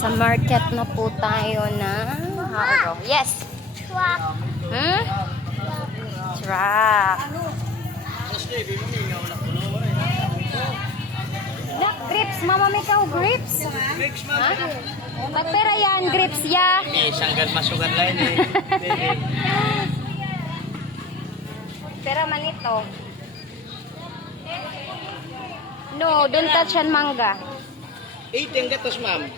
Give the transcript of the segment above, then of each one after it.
Sa market na po tayo na haro. Yes. Truck. Hmm? Truck. Nak, grips. Mama, may kau grips? Grips, ma'am. Ha? Magpera yan, grips ya. Sanggal masukan lain eh. Pera man ito. No, don't touch yan mangga. 8 yung gatos, ma'am.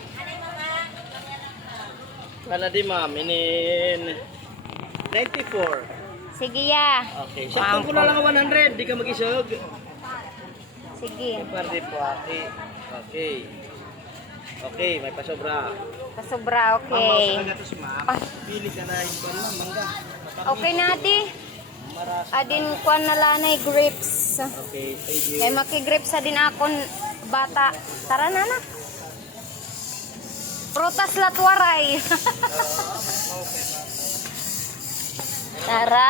Wala di, ma'am. Inin 94. Sige ya. Okay. Sakto ko na lang 100. Di ka mag-isog. Sige. Pwede po, okay. Okay. Okay, may pasobra. Pasobra, Ma'am, okay. sa gatos, ma'am. Ah. Pili ka na yung ma'am, mangga. Okay na, di. Maras. Adin kuan na lanay grips. Okay, thank you. Kay makigrips sa din akon bata. Tara na na. Prutas latwaray. Tara.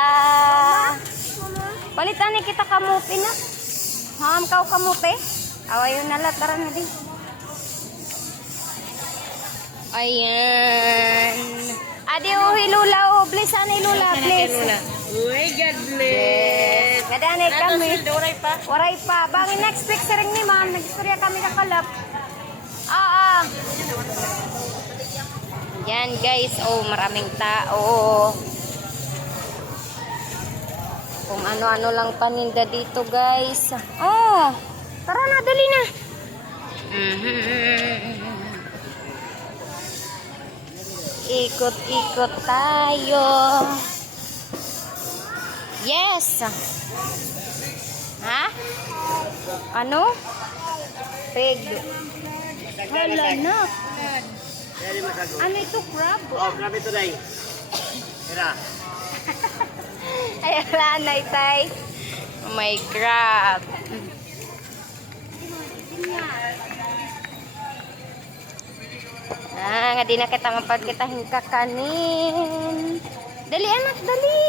Palitan ni kita kamuti na. Ham kau kamuti. Awayon na la, tara na din. Ayan. Adi hilula o please ani lula please. Uy, God bless. Kadane kami. Waray pa. Bangin next week sering ni ma'am. Nagistorya kami kakalap. Yan guys. Oh, maraming tao. Kung ano-ano lang paninda dito guys. Oh, tara na. Dali na. Ikot-ikot tayo. Yes. Ha? Ano? Pig. Hala na. Ano ito? Crab? Oh, grabe ito, Day. Mira. Ay, wala na itay. Oh my crab. Nga di na kita mapagkita hingkakanin. Dali anak, dali.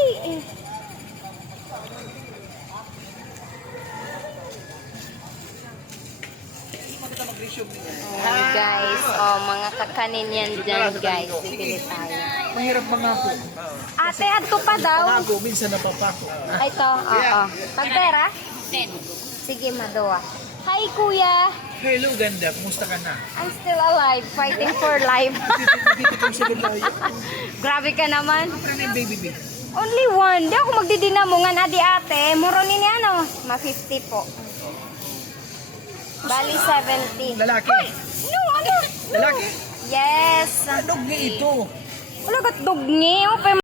Oh, guys, oh mga kakanin yan dyan guys. Bibili tayo. Mahirap mangako. Ate, adto pa daw. Pangako, minsan napapako. Ay, ito, oo. Pagpera? 10. Sige, madoa. Hi, kuya. Hello, ganda. Kumusta ka na? I'm still alive, fighting for life. Dito kang sagot na yun. Grabe ka naman. Ano yung baby baby? Only one. Di ako magdidinamungan, adi ate. Muro nini ano? Ma-50 po. Bali 70. Lalaki? Ay, no, ano? Lalaki? Yes. Dog niya ito. Wala kat dog niyo.